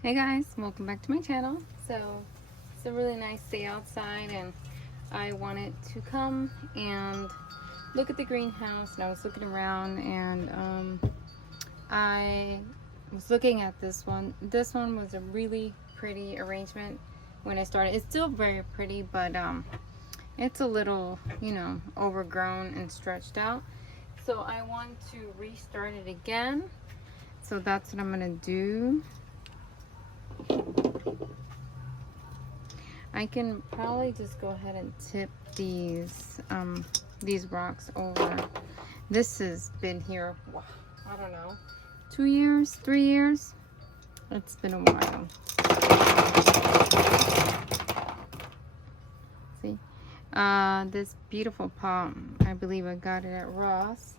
Hey guys, welcome back to my channel. So it's a really nice day outside and I wanted to come and look at the greenhouse, and I was looking around and I was looking at this one. This one was a really pretty arrangement when I started. It's still very pretty, but it's a little, overgrown and stretched out. So I want to restart it again. So that's what I'm gonna do. I can probably just go ahead and tip these rocks over. This has been here, I don't know, 2 years, 3 years. It's been a while. See, this beautiful palm, I believe I got it at Ross.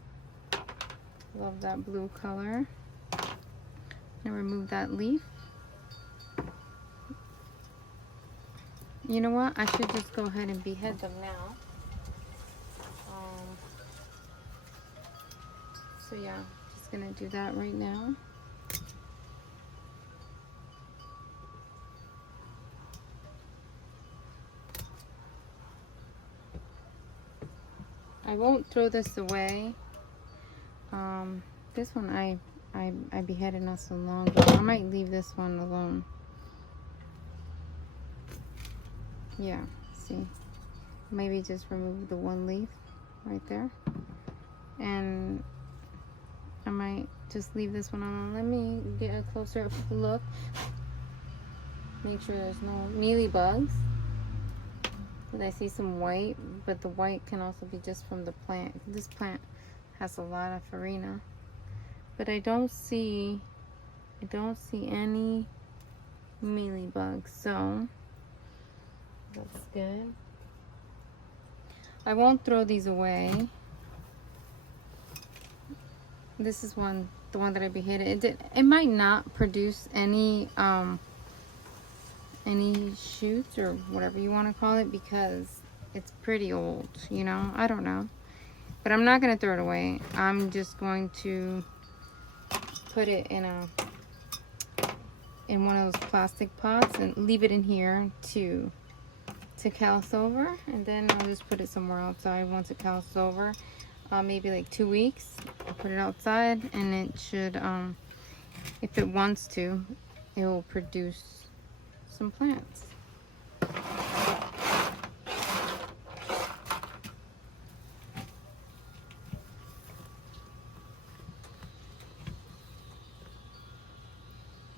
Love that blue color. And remove that leaf. You know what? I should just go ahead and behead them now. So yeah, just gonna do that right now. I won't throw this away. This one I beheaded not so long ago. I might leave this one alone. Yeah, see, maybe just remove the one leaf right there, and I might just leave this one alone. Let me get a closer look, make sure there's no mealybugs, because I see some white, but the white can also be just from the plant. This plant has a lot of farina, but I don't see any mealybugs, so that's good. I won't throw these away. This is the one that I beheaded. It might not produce any shoots or whatever you want to call it, because it's pretty old, I don't know. But I'm not going to throw it away. I'm just going to put it in one of those plastic pots and leave it in here to callus over, and then I'll just put it somewhere outside once it calluses over. Maybe like 2 weeks. I'll put it outside, and it should, if it wants to, it will produce some plants.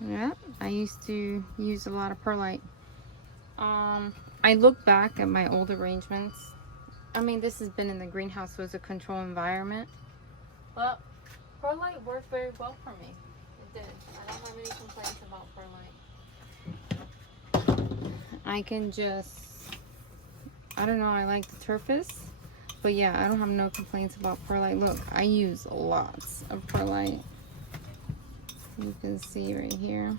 Yeah, I used to use a lot of perlite. I look back at my old arrangements. I mean, this has been in the greenhouse, so it's a controlled environment. But perlite worked very well for me. It did. I don't have any complaints about perlite. I can just, I don't know, I like the turfus. But yeah, I don't have no complaints about perlite. Look, I use lots of perlite. You can see right here.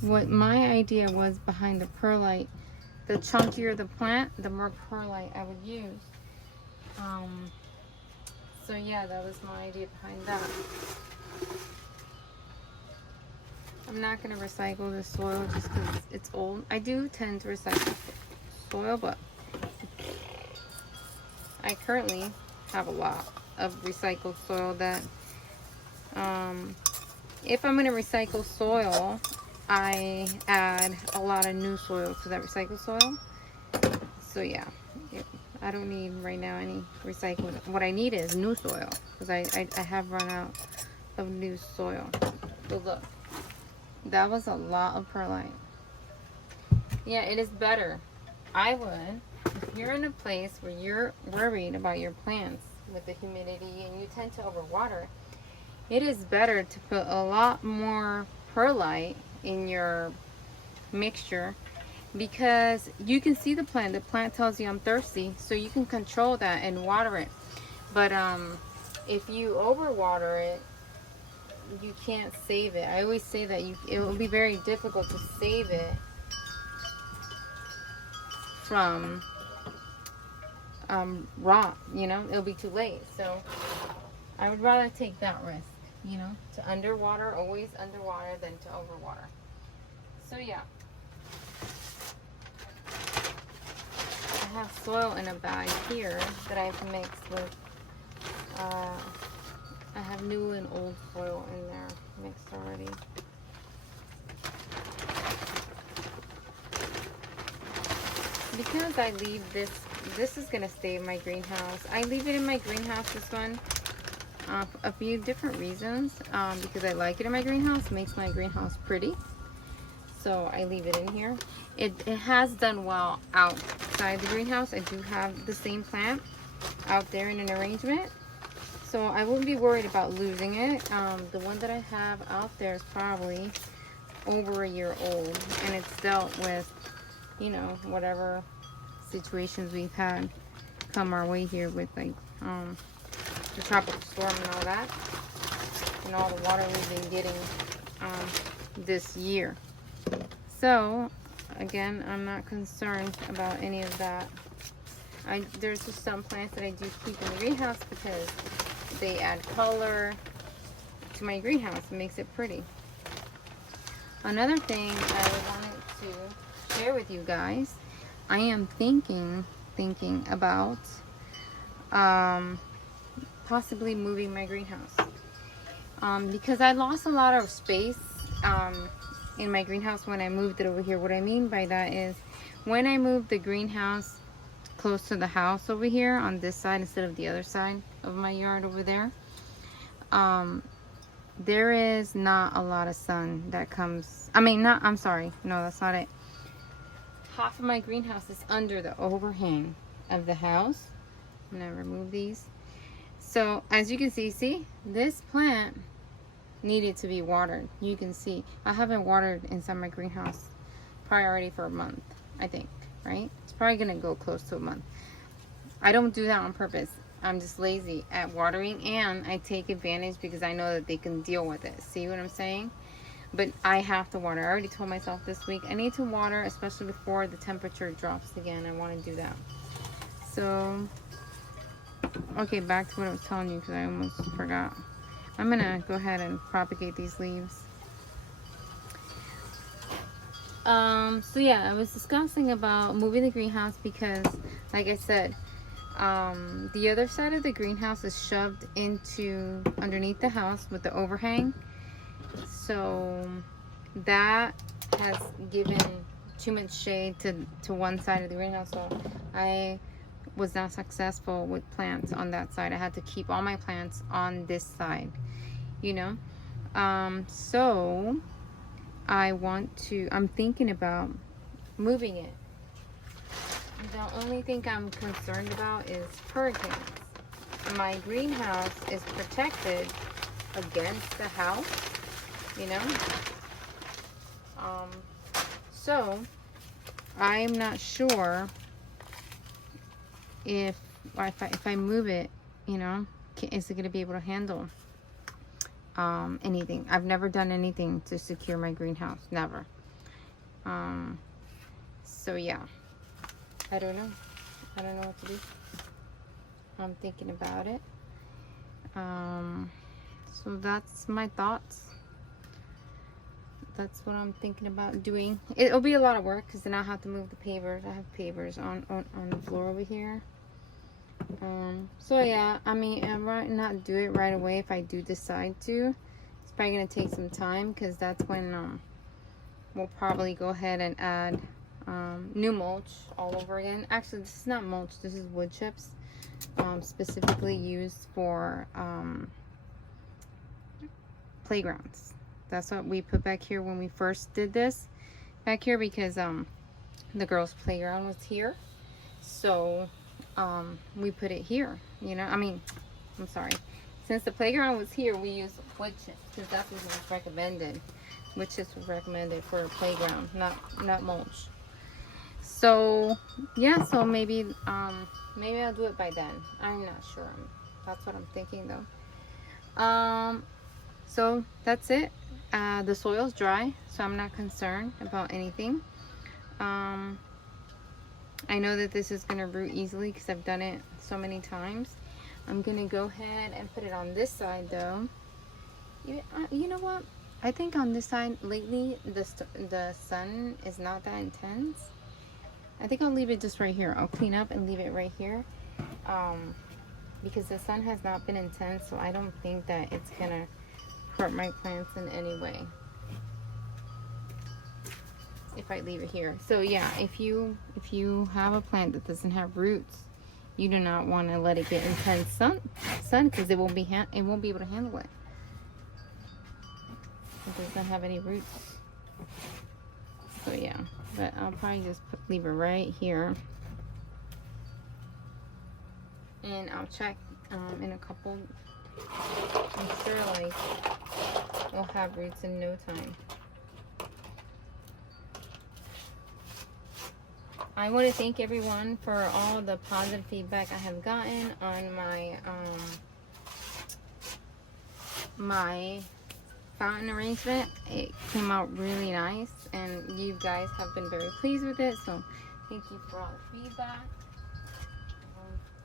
What my idea was behind the perlite, the chunkier the plant, the more perlite I would use. So yeah, that was my idea behind that. I'm not going to recycle this soil just because it's old. I do tend to recycle soil, but I currently have a lot of recycled soil that, if I'm going to recycle soil, I add a lot of new soil to that recycled soil. So yeah, I don't need right now any recycled. What I need is new soil, because I have run out of new soil. So look, that was a lot of perlite. Yeah, it is better. I would, if you're in a place where you're worried about your plants with the humidity and you tend to overwater, it is better to put a lot more perlite in your mixture, because you can see the plant. The plant tells you I'm thirsty, so you can control that and water it. But if you overwater it, you can't save it. I always say that it will be very difficult to save it from rot. It'll be too late. So I would rather take that risk. you know, to underwater, always underwater than to overwater. So yeah, I have soil in a bag here that I've mixed with, I have new and old soil in there mixed already. Because I leave this is gonna stay in my greenhouse. I leave it in my greenhouse, this one, a few different reasons. Because I like it in my greenhouse, it makes my greenhouse pretty. So I leave it in here. It has done well outside the greenhouse. I do have the same plant out there in an arrangement. So I wouldn't be worried about losing it. The one that I have out there is probably over a year old, and it's dealt with, you know, whatever situations we've had come our way here with, like, the tropical storm and all that, and all the water we've been getting this year. So again, I'm not concerned about any of that. There's just some plants that I do keep in the greenhouse because they add color to my greenhouse. It makes it pretty. Another thing I wanted to share with you guys, I am thinking about possibly moving my greenhouse, because I lost a lot of space in my greenhouse when I moved it over here. What I mean by that is, when I moved the greenhouse close to the house over here on this side instead of the other side of my yard over there, there is not a lot of sun that comes, I'm sorry, no, that's not it. Half of my greenhouse is under the overhang of the house. I'm gonna remove these. So as you can see, this plant needed to be watered. You can see I haven't watered inside my greenhouse probably already for a month, I think, right? It's probably gonna go close to a month. I don't do that on purpose. I'm just lazy at watering, and I take advantage because I know that they can deal with it. See what I'm saying? But I have to water. I already told myself this week I need to water, especially before the temperature drops again. I want to do that. So, okay, back to what I was telling you because I almost forgot. I'm gonna go ahead and propagate these leaves. So yeah, I was discussing about moving the greenhouse because, like I said, the other side of the greenhouse is shoved into underneath the house with the overhang. So that has given too much shade to one side of the greenhouse. So I was not successful with plants on that side. I had to keep all my plants on this side, you know. So I'm thinking about moving it. The only thing I'm concerned about is hurricanes. My greenhouse is protected against the house, you know. So I'm not sure if I move it, you know, is it going to be able to handle anything. I've never done anything to secure my greenhouse, never. So yeah, I don't know what to do. I'm thinking about it. So that's my thoughts. That's what I'm thinking about doing. It'll be a lot of work because then I'll have to move the pavers. I have pavers on the floor over here. So yeah, I might not do it right away if I do decide to. It's probably gonna take some time because that's when we'll probably go ahead and add new mulch all over again. Actually, this is not mulch. This is wood chips, specifically used for playgrounds. That's what we put back here when we first did this back here because the girls' playground was here. So we put it here, you know. I'm sorry. Since the playground was here, we used wood chips because that's what was recommended. Wood chips was recommended for a playground, not mulch. So yeah, so maybe I'll do it by then. I'm not sure. That's what I'm thinking though. So that's it. The soil's dry, so I'm not concerned about anything. I know that this is gonna root easily because I've done it so many times. I'm gonna go ahead and put it on this side though. You know what? I think on this side lately the sun is not that intense. I think I'll leave it just right here. I'll clean up and leave it right here, because the sun has not been intense, so I don't think that it's gonna hurt my plants in any way if I leave it here. So yeah, if you have a plant that doesn't have roots, you do not want to let it get intense sun because it won't be able to handle it. It doesn't have any roots. So yeah, but I'll probably just leave it right here, and I'll check in a couple. I'm sure like it'll have roots in no time. I want to thank everyone for all the positive feedback I have gotten on my fountain arrangement. It came out really nice, and you guys have been very pleased with it, so thank you for all the feedback.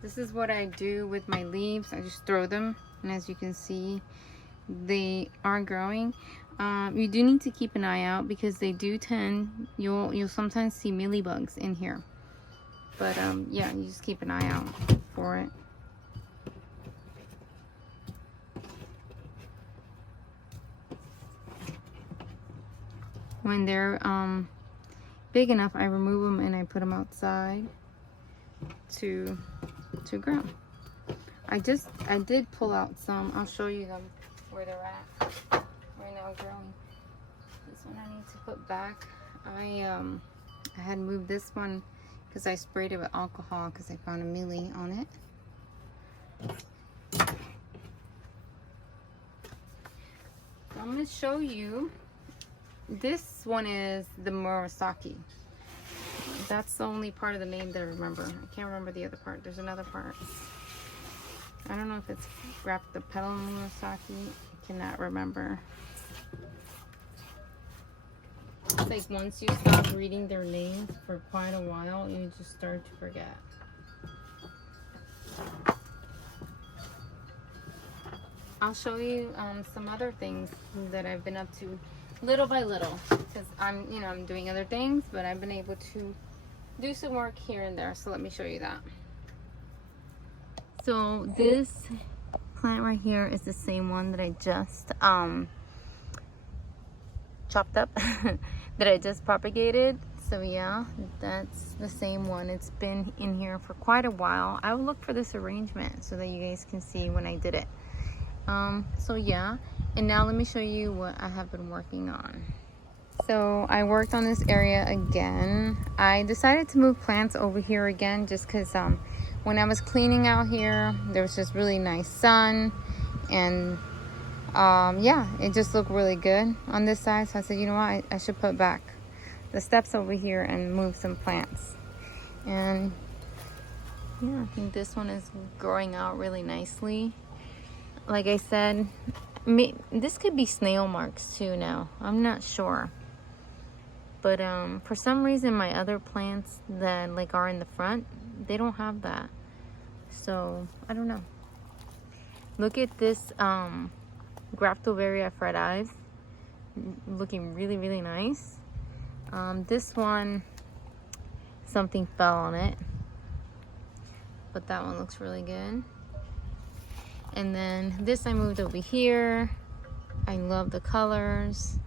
This is what I do with my leaves. I just throw them, and as you can see, they are growing. You do need to keep an eye out because they do tend, you'll sometimes see mealybugs in here, but yeah, you just keep an eye out for it. When they're big enough, I remove them and I put them outside to grow. I did pull out some. I'll show you them where they're at right now growing. This one I need to put back. I had moved this one because I sprayed it with alcohol because I found a mealy on it. So I'm going to show you. This one is the Murasaki. That's the only part of the name that I remember. I can't remember the other part. There's another part. I don't know if it's the petal Murasaki. I cannot remember. It's like once you stop reading their names for quite a while, you just start to forget. I'll show you some other things that I've been up to little by little, because I'm doing other things, but I've been able to do some work here and there. So let me show you that. So this plant right here is the same one that I just chopped up that I just propagated. So yeah, that's the same one. It's been in here for quite a while. I will look for this arrangement so that you guys can see when I did it. So yeah, and now let me show you what I have been working on. So I worked on this area again. I decided to move plants over here again just because when I was cleaning out here, there was just really nice sun, and yeah, it just looked really good on this side. So I said, you know what, I should put back the steps over here and move some plants. And yeah, I think this one is growing out really nicely. Like I said, this could be snail marks too now. I'm not sure. But for some reason, my other plants that like are in the front, they don't have that. So I don't know. Look at this Graftovaria Fred Eyes, looking really, really nice. This one, something fell on it, but that one looks really good. And then this I moved over here. I love the colors.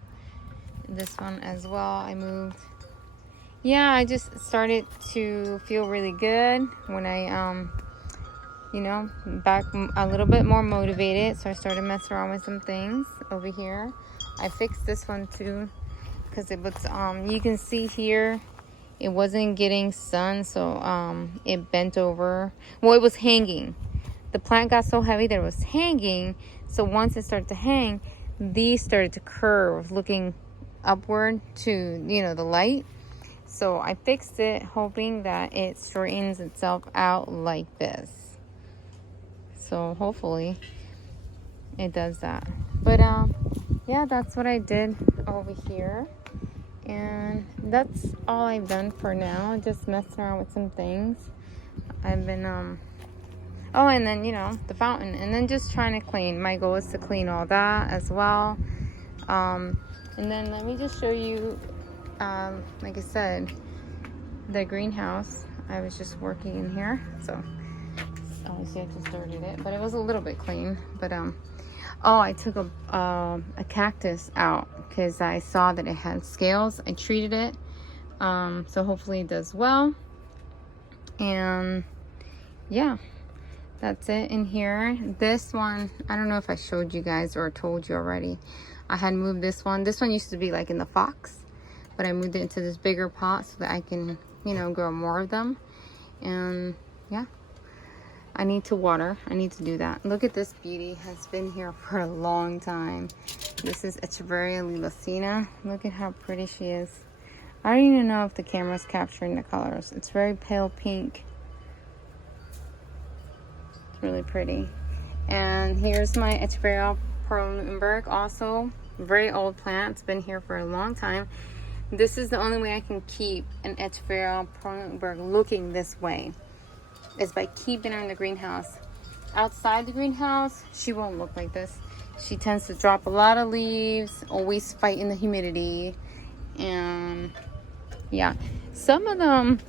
This one as well I moved. Yeah, I just started to feel really good when I back a little bit more motivated. So I started messing around with some things over here. I fixed this one too because it was you can see here it wasn't getting sun, so it bent over. Well, it was hanging. The plant got so heavy that it was hanging. So once it started to hang, these started to curve, looking upward to the light. So I fixed it, hoping that it straightens itself out like this. So hopefully it does that. But yeah, that's what I did over here, and that's all I've done for now. Just messing around with some things. I've been Oh, and then, you know, the fountain. And then just trying to clean. My goal is to clean all that as well. And then let me just show you, like I said, the greenhouse. I was just working in here. So, obviously I just started it. But it was a little bit clean. But, oh, I took a cactus out because I saw that it had scales. I treated it. So hopefully it does well. And, yeah. That's it in here. This one, I don't know if I showed you guys or told you already. I had moved this one. This one used to be like in the fox, but I moved it into this bigger pot so that I can, you know, grow more of them. And yeah, I need to water. I need to do that. Look at this beauty. Has been here for a long time. This is Echeveria lilacina. Look at how pretty she is. I don't even know if the camera's capturing the colors. It's very pale pink. Really pretty. And here's my Echeveria Perlenberg, also very old plant. It's been here for a long time. This is the only way I can keep an Echeveria Perlenberg looking this way, is by keeping her in the greenhouse. Outside the greenhouse, she won't look like this. She tends to drop a lot of leaves, always fighting the humidity. And yeah, some of them,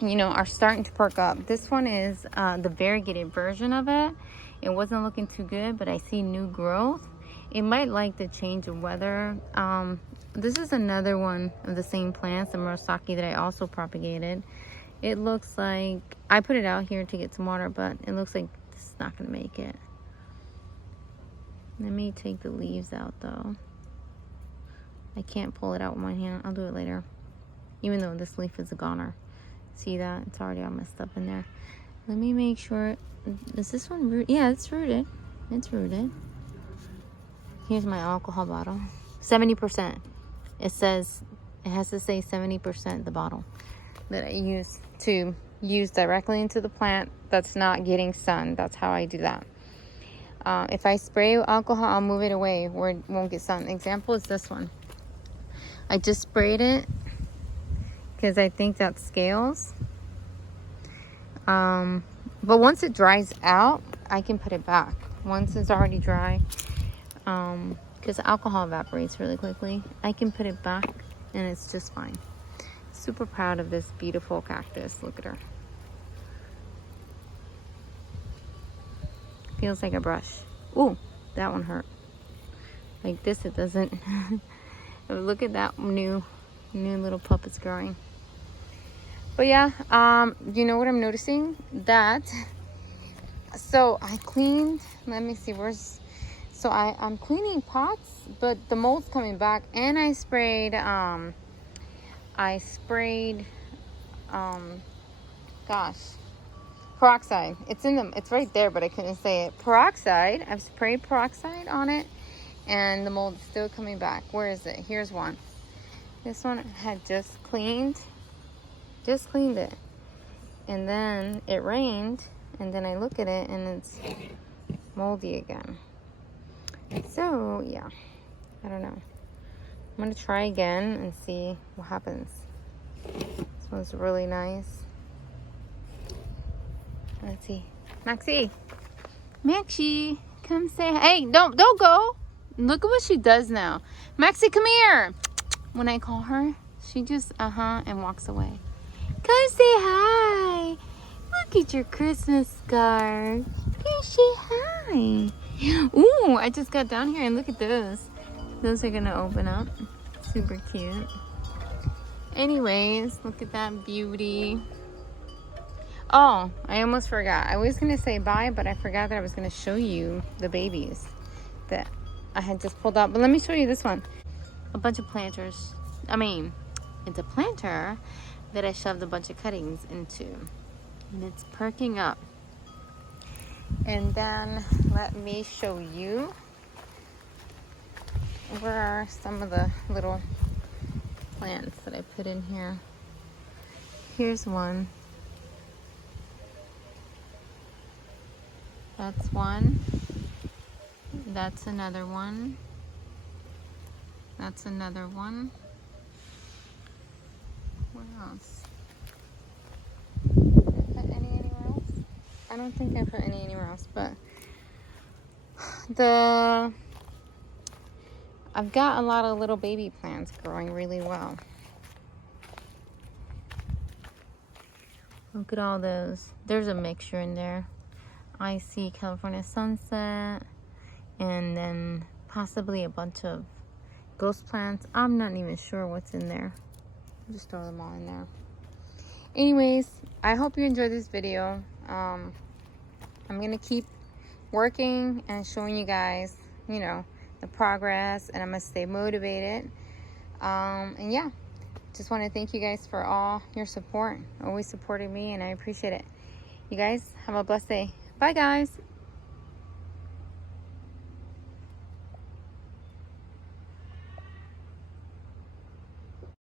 you know, are starting to perk up. This one is the variegated version of it. It wasn't looking too good, but I see new growth. It might like the change of weather. This is another one of the same plants, the Murasaki, that I also propagated. It looks like I put it out here to get some water, but it looks like this is not gonna make it. Let me take the leaves out though. I can't pull it out with my hand. I'll do it later. Even though this leaf is a goner. See that? It's already all messed up in there. Let me make sure. Is this one rooted? Yeah, it's rooted. It's rooted. Here's my alcohol bottle. 70%. It says, it has to say 70% the bottle that I use to use directly into the plant that's not getting sun. That's how I do that. If I spray alcohol, I'll move it away where it won't get sun. Example is this one. I just sprayed it because I think that's scales. But once it dries out, I can put it back. Once it's already dry, because alcohol evaporates really quickly, I can put it back and it's just fine. Super proud of this beautiful cactus. Look at her. Feels like a brush. Ooh, that one hurt. Like this, it doesn't. Look at that new little puppets growing. But yeah, you know what I'm noticing? That, so I cleaned, let me see, so I'm cleaning pots, but the mold's coming back, and I sprayed, peroxide. It's right there, but I couldn't say it. Peroxide, I've sprayed peroxide on it, and the mold is still coming back. Where is it? Here's one. This one had just cleaned it, and then it rained, and then I look at it and it's moldy again. So yeah, I don't know. I'm gonna try again and see what happens. This one's really nice. Let's see. Maxie, come say, hey, don't go. Look at what she does now. Maxie, come here. When I call her, she just and walks away. Come say hi. Look at your Christmas scarf. Come say hi. Ooh, I just got down here and look at those. Those are gonna open up. Super cute. Anyways, look at that beauty. Oh, I almost forgot. I was gonna say bye, but I forgot that I was gonna show you the babies that I had just pulled out. But let me show you this one. A bunch of planters. I mean, it's a planter that I shoved a bunch of cuttings into, and it's perking up. And then let me show you where are some of the little plants that I put in here. Here's one. That's one. That's another one. That's another one. Where else? Did I put any anywhere else? I I don't think I put any anywhere else, but I've got a lot of little baby plants growing really well. Look at all those. There's a mixture in there. I see California sunset, and then possibly a bunch of ghost plants. I'm not even sure what's in there. I'll just throw them all in there. Anyways, I hope you enjoyed this video. I'm gonna keep working and showing you guys, you know, the progress, and I'm gonna stay motivated. And yeah, just want to thank you guys for all your support, always supporting me, and I appreciate it. You guys have a blessed day. Bye guys.